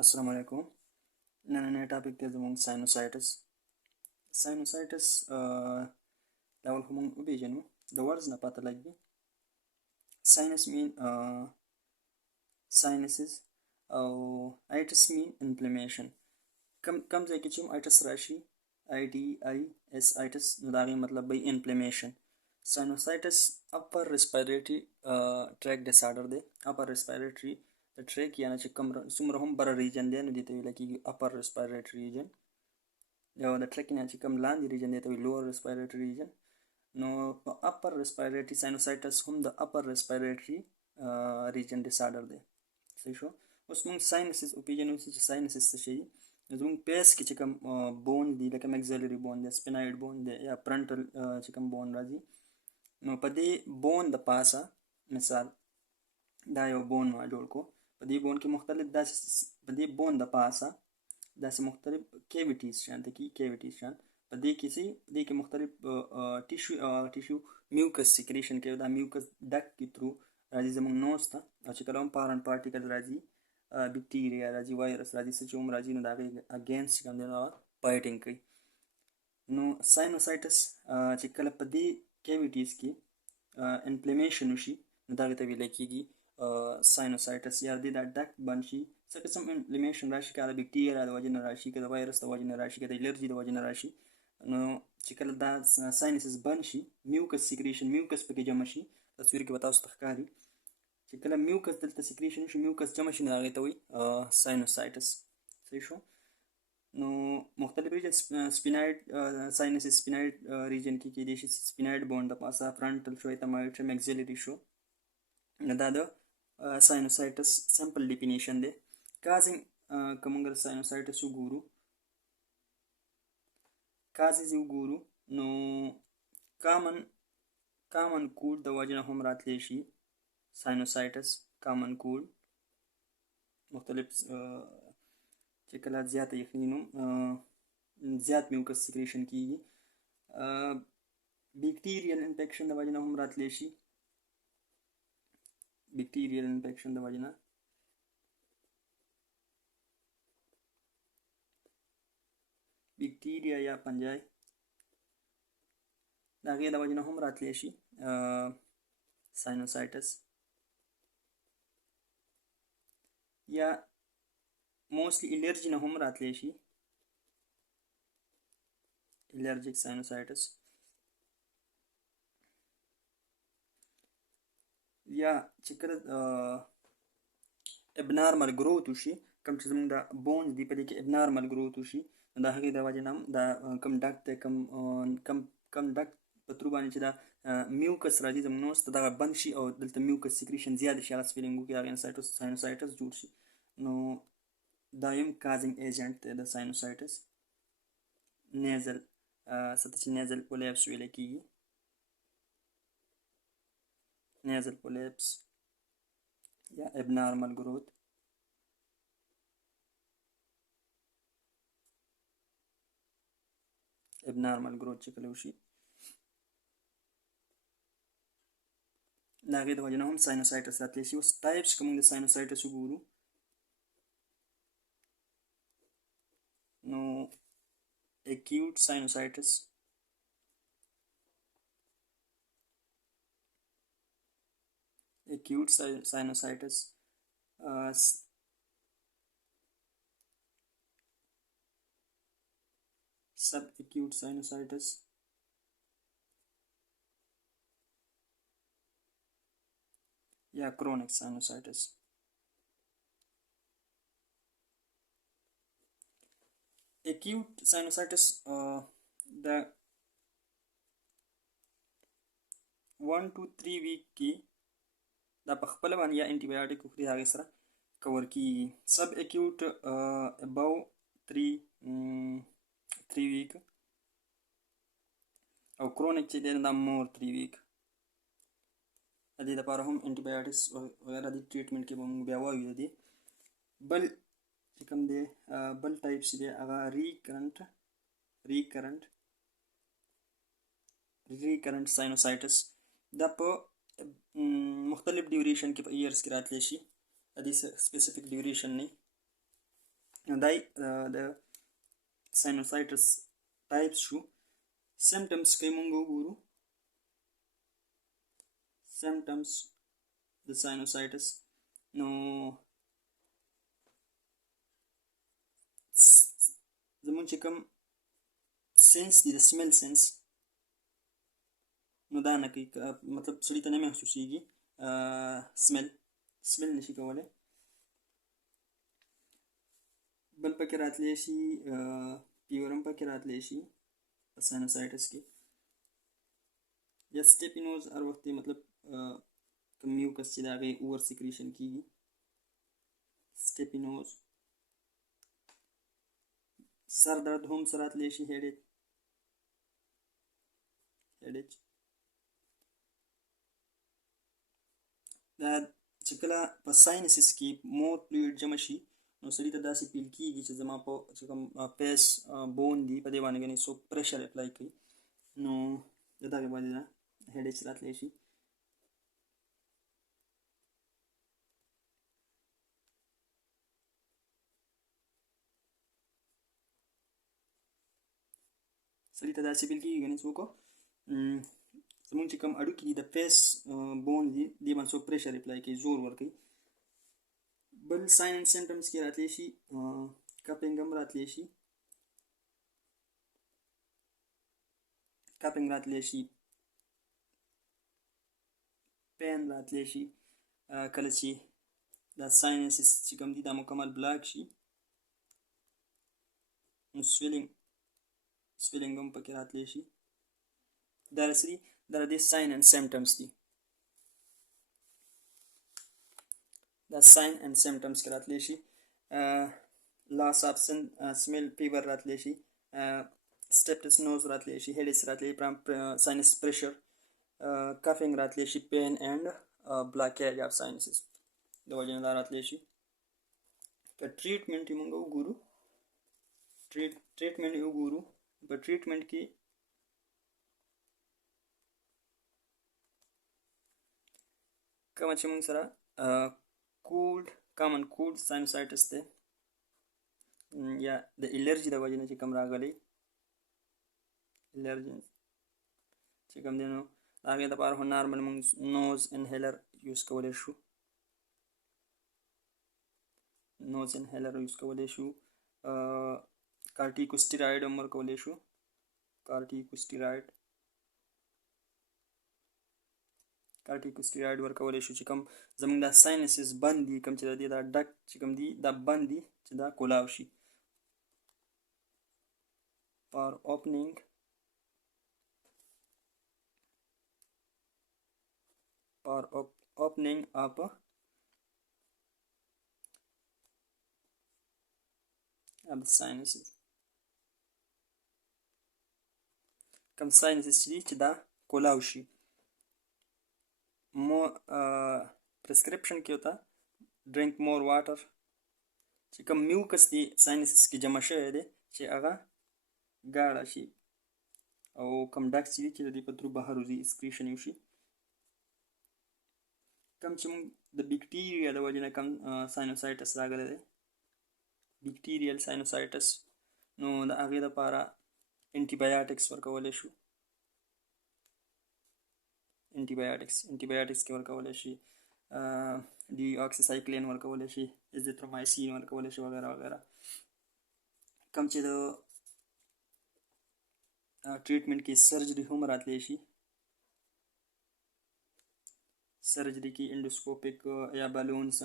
Assalamu alaikum. Nana topic is among sinusitis. Sinusitis level humong ubijenu. The words na pata lagi. Sinus mean sinuses. Itis mean inflammation. कम से किचुम itis राशि ITIS itis नदारी मतलब by inflammation. Sinusitis upper respiratory tract disorder de upper respiratory the tract याना चिकम सुमरहम बड़ा region दे नदी तो लगी upper respiratory region. The tract याना चिकम land region दे तो lower respiratory region. No upper respiratory sinusitis हम the upper respiratory region disorder de. सही शो उसमें sinuses opinion उसी sinuses से शई زمون पेस की चिकम बोन दी लकम एक्सिलरी बोन दे स्पिनाइड बोन दे या फ्रंटल चिकम बोन राजी नो पदे बोन द पासा मिसाल दायो बोन मा जोड़ को पदे बोन के मुख्तलिफ दास पदे बोन द पासा दास मुख्तलिफ कैविटीज शान की कैविटीज शान पदे के मुख्तलिफ टिश्यू म्यूकस सिक्रेशन के दा म्यूकस डक के थ्रू राजी जमून नोस था और चिकलम पारन पार्टिकल राजी bacteria raji virus raji sechum raji no dage against kam dena fighting kai no sinusitis chikala padi cavities ki inflammation ushi no dage tabi lakigi sinusitis ya de duct banshi sakasam inflammation rashi kala bacteria da wajina rashi kada virus da wajina rashi kada allergy da wajina rashi no chikala da sinuses banshi mucus secretion mucus pake jamashi taswir ke बताओ तखकारी चिकला म्यूकस दलता secretion show mucus जमा शनो आगे तोई साइनोसाइटिस सही show no मुख्तलिफ रीजन स्पिनाइड साइनस स्पिनाइड रीजन की देश स्पिनाइड बोन द पासा फ्रंटल शो इतमाइट मैक्सिलरी शो नदादो साइनोसाइटिस सैंपल डिफिनेशन दे काजिंग कमंगल साइनोसाइटिस उगुरु काजिज उगुरु नो कामन कूड द वजना हम रात लेशी sinusitis common cold मुख्तलिफ चिकला ज़्यादा यकीनों ज़्यादा म्यूकस सिक्रेशन की बैक्टीरियल इन्फेक्शन दवाजना हम रात लेशी बैक्टीरियल इन्फेक्शन दवाजना बैक्टीरिया या पंजाय दागे दवाजना हम रात लेशी sinusitis या मोस्टली एलर्जी ना हम रात लेशी एलर्जिक साइनोसाइटिस या चिकर abnormal growth उशी कम चीज़ में दा bones दी पड़ी के abnormal growth उशी दा हकी दवा जनाम दा कम डक्ट कम डक्ट पत्रुबानी चिदा म्यूकस राजी जम नोस दा बंशी और दलता म्यूकस सिक्रेशन ज़्यादा शाला स्पेलिंग की आगे साइनोसाइटिस जुड़ she no daim causing agent the sinusitis nasal such nasal polyps wile ki nasal polyps या abnormal growth चिकलूशी नागे तो वजन हम sinusitis आते हैं उस types कमंग sinusitis उगुरु no acute sinusitis subacute sinusitis या chronic sinusitis acute sinusitis the 1 to 3 week की दा पखपल वन या एंटीबायोटिक उखरी आगे सरा कवर की सब acute above 3 week और chronic चे देना more 3 week अदी दा पार हम एंटीबायोटिक्स वगैरह दी ट्रीटमेंट के बंग बेवा हुई दी बल चिकम दे बल टाइप्स दे अगा recurrent sinusitis दप मुख्तलिफ ड्यूरेशन के ईयर्स की रात लेशी अदी स्पेसिफिक ड्यूरेशन नहीं the sinusitis types shoe symptoms kay mungo guru symptoms the sinusitis no zaman chikam sense the smell sense no dana ki matlab sari tane महसूस होगी smell نشي کوله بل پکې راتلی شي پیورم پکې راتلی شي ساینوسایټس کې یا سټیپینوز هر وخت مطلب کوم میوکس چې د هغې اوور سیکریشن کېږي سټیپینوز سر درد هم سره راتلی شي هیډیک دا چې کله په ساینسس کې مور فلویډ جمع شي نو سړي ته داسې فیل کېږي چې زما په چې کوم فیس بون دي په دې باندې ګنې څوک پریشر اپلای کوي نو د دغې باندې نه هیډیچ راتلی شي سړي ته داسې فیل کېږي ګنې څوک زمونږ چې کوم اډوکي دي د فیس بون دي دې باندې څوک پریشر اپلای کوي زور ورکوي بل ساین اینڈ سمپټمز کې راتلی شي کپینګ هم راتلی شي کپینګ راتلی شي پین راتلی شي کله چې دا ساینسز چې کوم دي دا مکمل بلاک شي نو سویلینګ هم پکې راتلی شي دا رسري دا د ساین اینڈ سمپټمز دي دا ساین اینڈ سمپټمز کې راتلی شي لاس آف سمیل فیور راتلی شي سټیپټس نوز راتلی شي هیډیچ راتلی ساینس پریشر کافینګ راتلی شي پین اینڈ بلاکیج آف ساینسز د وجې نه دا راتلی شي که ټریټمنټ یې موږ وګورو ټریټمنټ یې وګورو په ټریټمنټ کې کومه چې موږ سره common cold sinusitis ده یا د الرجی د وجې نه چې کوم راغلی الرجی چې کوم دی نو د هغې دپاره خو نارمل موږ نوز انهیلر یوز کولی شو کارټیکوسټیراید هم ورکولی شو کارټیکوسټیراید ورکولی شو چې کوم زموږ دا ساینسز بند دي کوم چې د دې دا ډک چې کوم دي دا بند دي چې دا کولاو شي for opening up of the sinuses کوم ساینسز چې دي چې دا کولاو شي prescription کې وته drink more water چې کوم میوکس دی ساینسز کې جمع شوی دی چې هغه ګاړه شي او کوم ډک چې دی چې د دې په ترو بهر وځي اسکریشن وشي کوم چې موږ د بیکټیریا د وجې نه کوم ساینوسایټس راغلی دی بیکټیریل ساینوسایټس نو د هغې دپاره انټي بایوټکس ورکولی شو انټي بایوټکس کې ورکولی شي ډي اکسیسایکلین ورکولی شي ازیترومایسین ورکولی شي وغیره وغیره کوم چې د ټریټمنټ کې سرجري هم راتلی شي سرجري کې انډوسکوپیک یا بالونز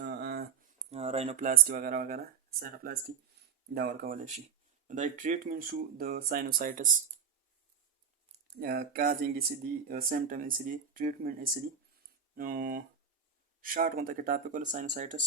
راینوپلاسټي وغیره وغیره ساینوپلاسټي دا ورکولی شي دا ټریټمنټ شو د ساینوسایټس causing ECD, symptom ECD, treatment ECD. No, short one take a topical sinusitis.